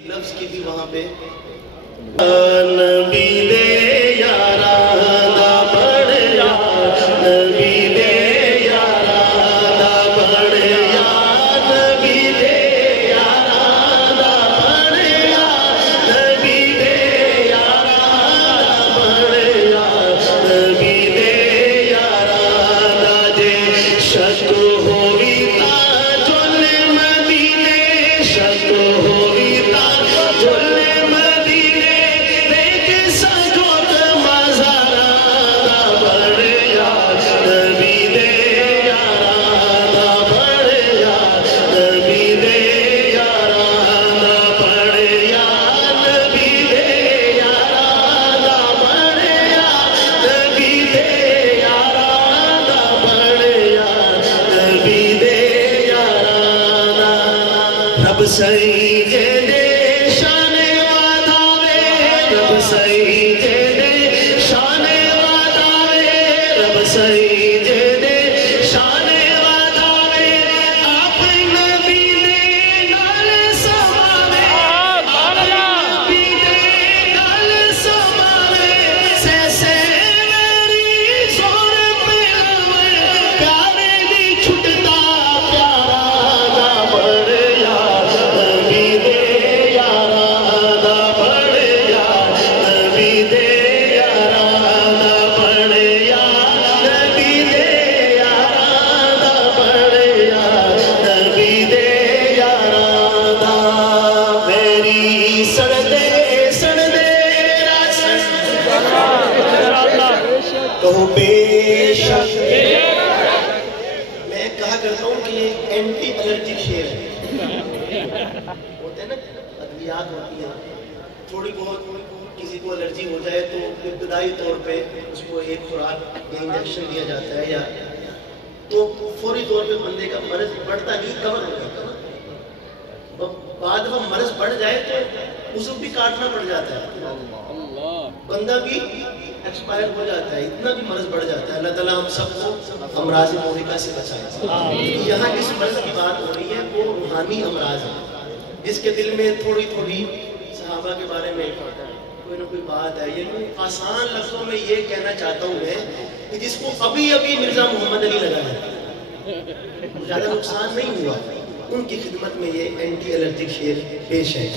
لفظ کی بھی وہاں پہ نبی دے یارا دا بڑیا نبی دے یارا دا بڑیا نبی دے یارا دا بڑیا نبی دے یارا دا بڑیا نبی دے یارا دا جے شک ہوئی تا جل مدینے شک ہوئی تا جل مدینے دیکھ سکوت مزارا دا بڑیا نبی دے یارا دا بڑیا نبی دے یارا دا بڑیا نبی دے یارا دا بڑیا نبی دے یارا دا بڑیا نبی دے یارا دا رب سجدے شان واداوے رب سجدے شان واداوے رب سجدے شان واداوے آپ نبی دے نال سماوے آپ نبی دے نال سماوے سے میری زور پہ لوے پیارے دی چھٹتا پیارا دا بڑیا نبی دے یارا دا بڑیا نبی دے یارا دا بڑیا نبی دے یارا دا بڑیا نبی دے یارا دا میری سڑدے رس کہو بے شک میں کہا کرتا ہوں کہ یہ اینٹی الرجک شعر ہے ہوتے ہیں نا ادویات ہوتی ہیں تھوڑی بہت کسی کو الرجی ہو جائے تو ابتدائی طور پہ اس کو ایک خوراک یا انجیکشن دیا جاتا ہے یا تو فوری طور پہ بندے کا مرض بڑھتا نہیں کور ہو جاتا بعد میں مرض بڑھ جائے تو اسے بھی کاٹنا پڑ جاتا ہے بندہ بھی ایکسپائر ہو جاتا ہے اتنا بھی مرض بڑھ جاتا ہے اللہ تعالیٰ ہم سب کو امراض مہلکہ سے بچائے یہاں جس مرض کی بات ہو رہی ہے وہ روحانی امراض ہے جس کے دل میں تھوڑی صحابہ کے بارے میں کوئی نہ کوئی بات ہے یہ آسان لفظوں میں یہ کہنا چاہتا ہوں میں کہ جس کو ابھی مرزا محمد علی لگا ہے زیادہ نقصان نہیں ہوا ان کی خدمت میں یہ اینٹی الرجک شعر پیش ہے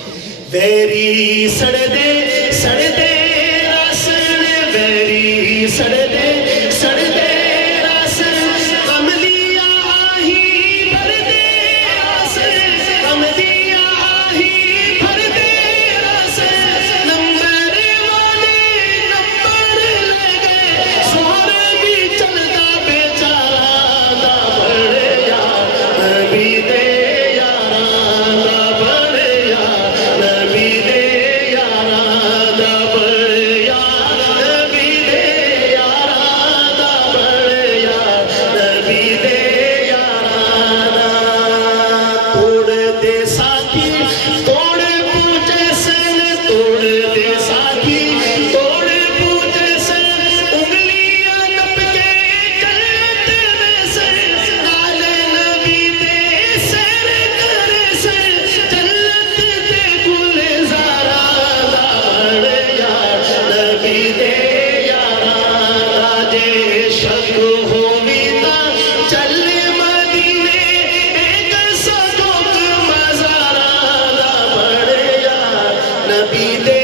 ویری سڑدے رس ویری سڑدے رس کملیا آہی بھر دے رس کملیا آہی بھر دے رس نمبر والے نمبر لگے سوار بھی چلتا بیچارہ دا بڑیا نبی دے یارا دا بڑیا نبی دے یارا دا بڑیا نبی دے یارا دا بڑیا نبی دے یارا دا توڑ دے ساکی توڑ پوچھے سن توڑ دے ساکی توڑ پوچھے سن انگلیاں نپ کے چلتے میں سن نال نبی دے سر کر سن چلتے تے گلزارا دا بڑیا نبی دے یارا دا جے شک ہووی تا چل مدینے ایک سکوت مزارا دا بڑیا نبی دے